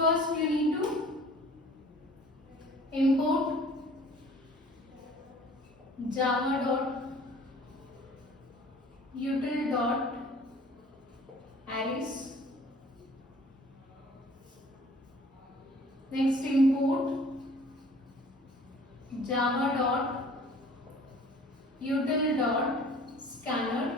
first you need to import java.util.arrays. Next import java.util.scanner.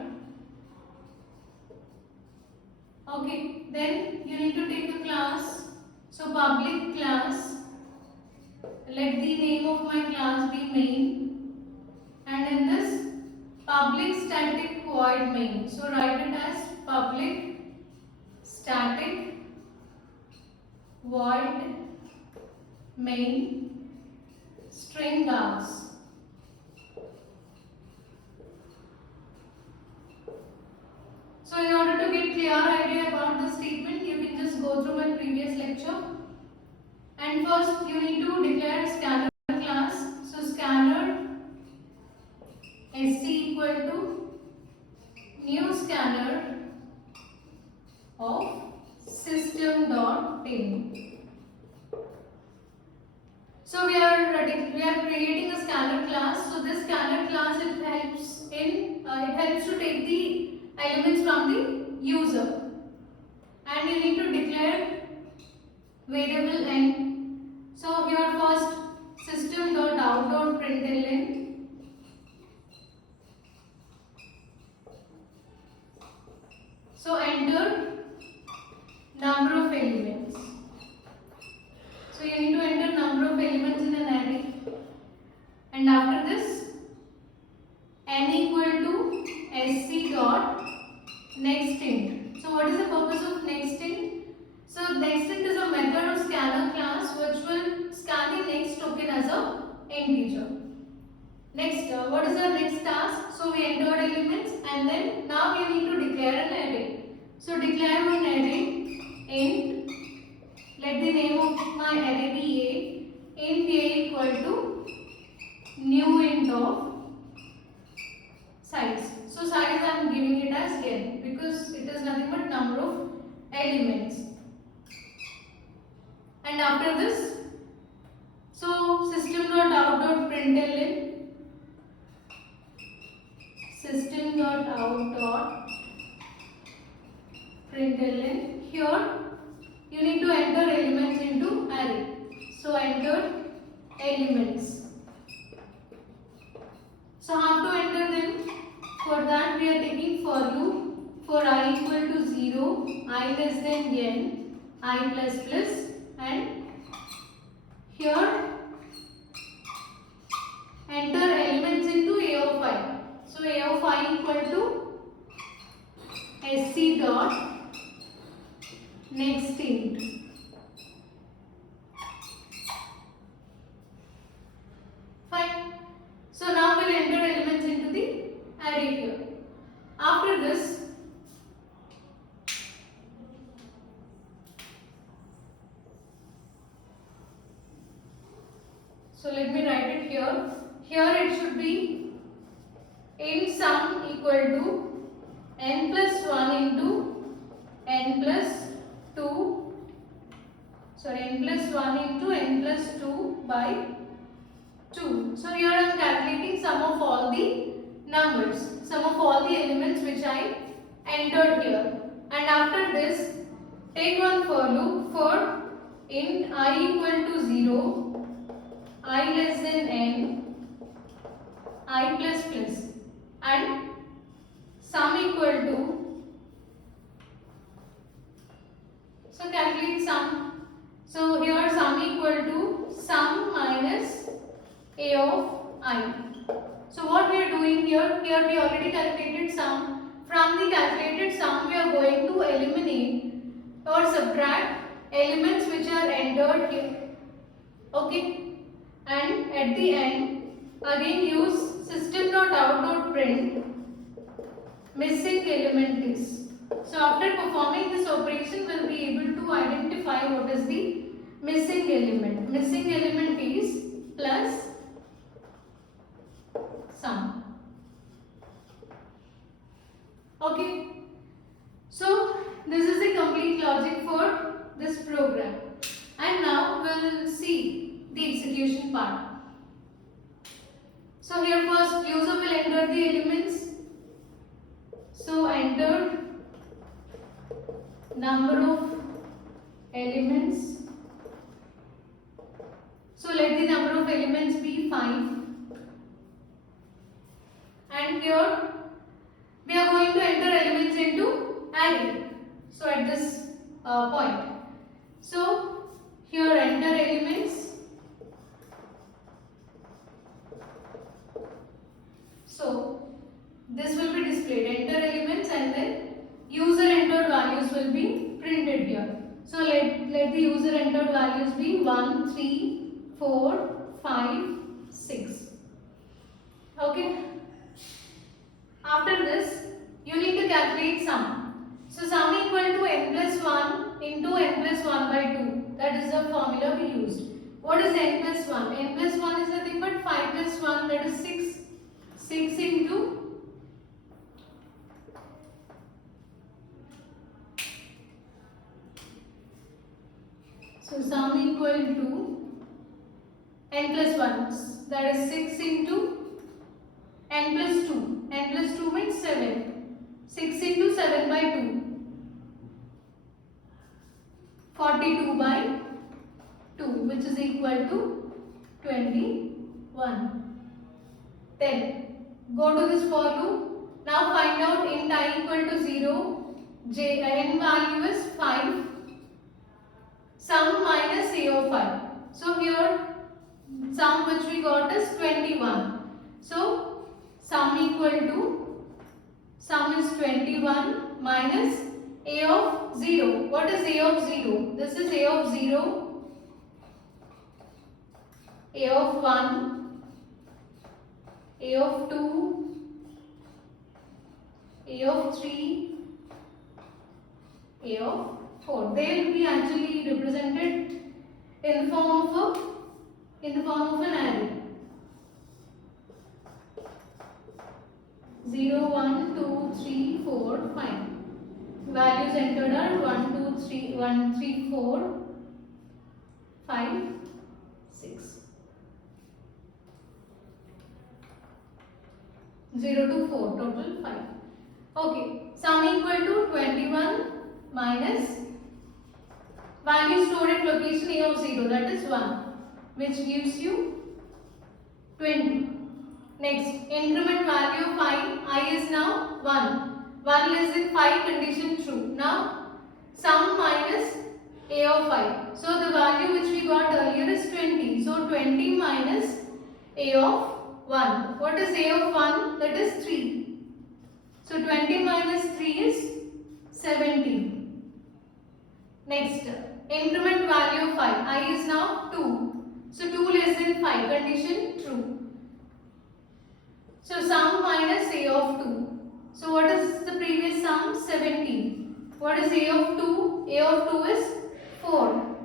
Okay, then you need to take a class. So public class, let the name of my class be main, and in this public static void main. So write it as public static void main string hours. So in order to get clear idea about the statement, you can just go through my previous lecture. And first you need to declare scanner class. So scanner sc equal to new scanner of system.in. So we are creating a scanner class. So this scanner class, it helps to take the elements from the user, and you need to declare variable n. So here first system.out.println. So enter number of elements. So you need to enter number of elements in an array, and after this n equal to sc dot nextInt. So what is the purpose of nextInt? So nextInt is a method of scanner class which will scan the next token as a integer. Next, what is our next task? So we entered elements, and then now we need to declare an array. So declare one array int. Let the name of my array be a. Int a equal to new int of size. So size I am giving it as n because it is nothing but number of elements. And after this, so system.out.println, system.out.println. Here you need to enter elements into array. So enter elements. So how to enter them? For that we are taking for loop for I equal to 0, I less than n, I plus plus, and here enter elements into a of I. So a of I equal to sc dot nextInt. Fine. So now we'll enter elements into the array here. After this, so let me write it here. Here it should be int sum equal to n plus 1 into n plus 2. Sorry, n plus 1 into n plus 2 by 2. So here I am calculating sum of all the numbers, sum of all the elements which I entered here. And after this, take one for loop for int I equal to 0, I less than n, I plus plus, and sum equal to, so calculate sum. So here sum equal to sum minus a of I. So what we are doing here we already calculated sum. From the calculated sum we are going to eliminate or subtract elements which are entered here. Okay, and at the end again use system.out.print missing element is. So after performing this operation we will be able to identify what is the missing element. Missing element is plus sum. Okay, so this is the complete logic for this program. we'll see the execution part. So here first user will enter the elements. So enter number of elements. So let the number of elements be 5. And here we are going to enter elements into array. So at this point. So here enter elements. So this will be displayed. Enter elements and then user entered values will be printed here. So let the user entered values be 1, 3, 4, 5, 6. Okay. After this, you need to calculate sum. So sum equal to n plus 1 into n plus 1 by 2. That is the formula we used. What is n plus 1? N plus 1 is nothing but 5 plus 1, that is 6. 6 into so sum equal to n plus 1, that is 6 into n plus 2. N plus 2 means 7. 6 into 7 by 2. 42 by 2, which is equal to 21. Then go to this for loop. Now find out int I equal to 0. N value is 5. Sum minus a of 5. So here sum which we got is 21. So sum is 21 minus a of 0. What is a of 0? This is a of 0, a of 1, a of 2, a of 3, a of 4. They will be actually represented in the form of an array. 0, 1, 2, 3, 4, 5. Values entered are 1, 2, 3, 1, 3, 4, 5, 6. 0 to 4, total 5. Okay, sum equal to 21 minus value stored at location a of 0, that is 1, which gives you 20. Next, increment value of I is now 1. 1 less than 5 condition true. Now, sum minus a of 5. So, the value which we got earlier is 20. So, 20 minus a of 1. What is a of 1? That is 3. So, 20 minus 3 is 17. Next, increment value of I is now 2. So, 2 less than 5 condition true. So, sum minus a of 2. So, what is the previous sum? 17. What is a of 2? A of 2 is 4.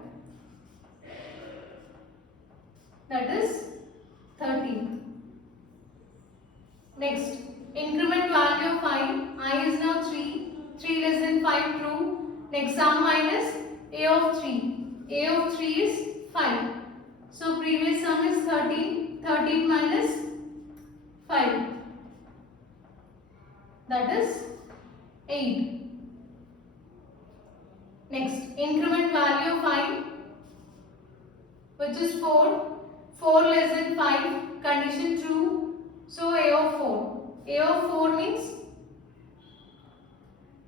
That is 13. Next, increment value of I is now 3. 3 less than 5 true. Next, sum minus a of 3. A of 3 is 5. So, previous sum is 13. 13 minus 5. That is 8. Next, increment value of I, which is 4. 4 less than 5, condition true. So, a of 4. A of 4 means,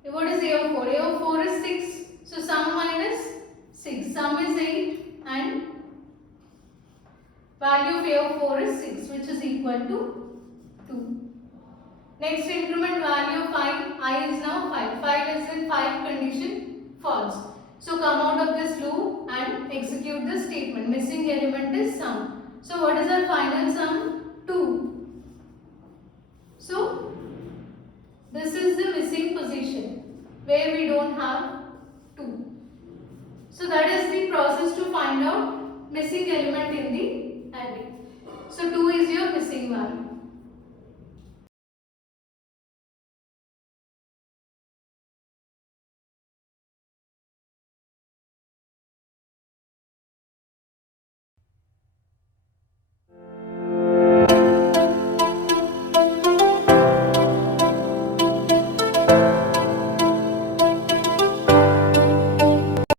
what is a of 4? A of 4 is 6. So, sum minus 6. Sum is 8 and value of a of 4 is 6, which is equal to 2. Next, increment value of I is now 5. 5 less than 5 condition false. So, come out of this loop and execute the statement. Missing element is sum. So, what is our final sum? 2. So, this is the missing position where we don't have 2. So, that is the process to find out missing element in the array. So, 2 is your missing value.